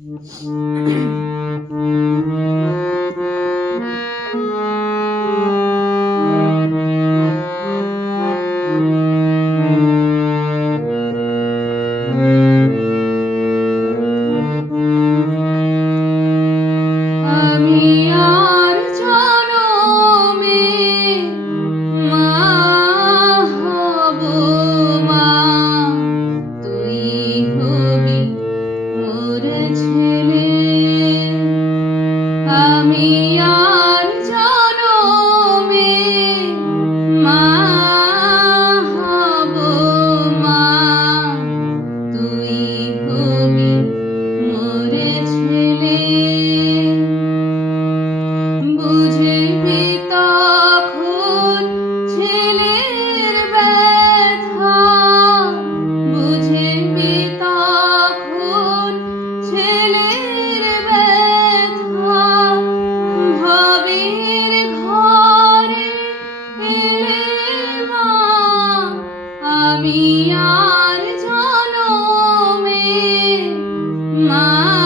mm-hmm. ছিলে আমি আর জনমে মা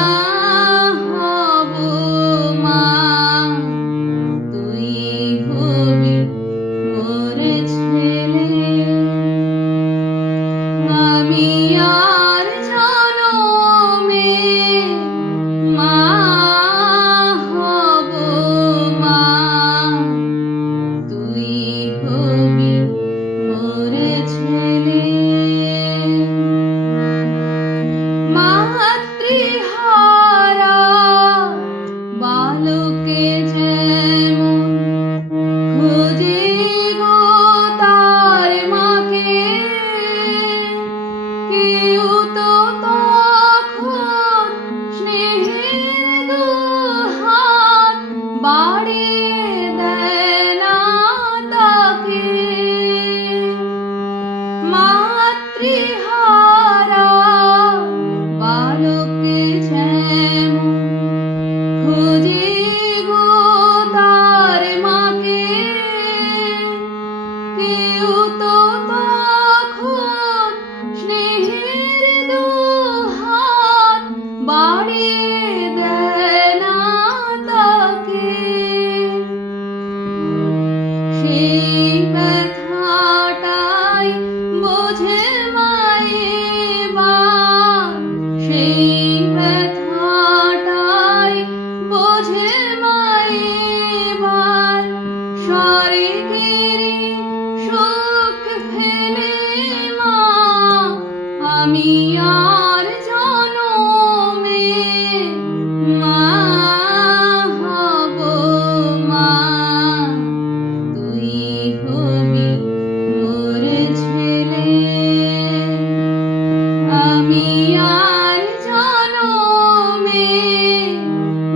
আমি আর জনমে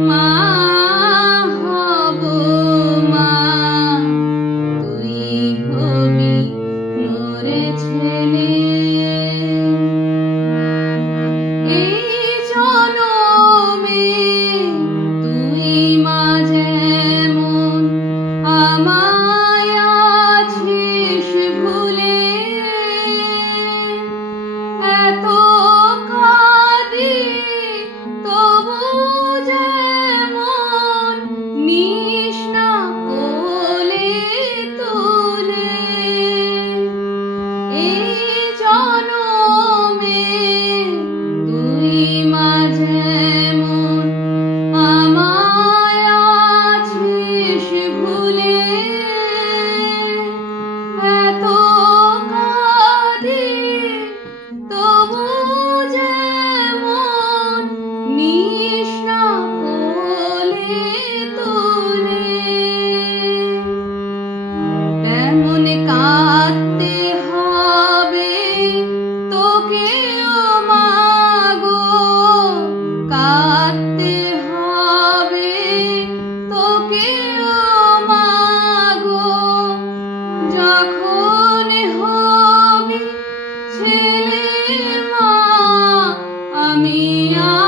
মা হব মা। তুই হবি মোরে ছেলে। কাঁদতে হবে তোকে মাগো কাঁদতে হবে তোকে মাগো যখন হবি ছেলে মা আমি আর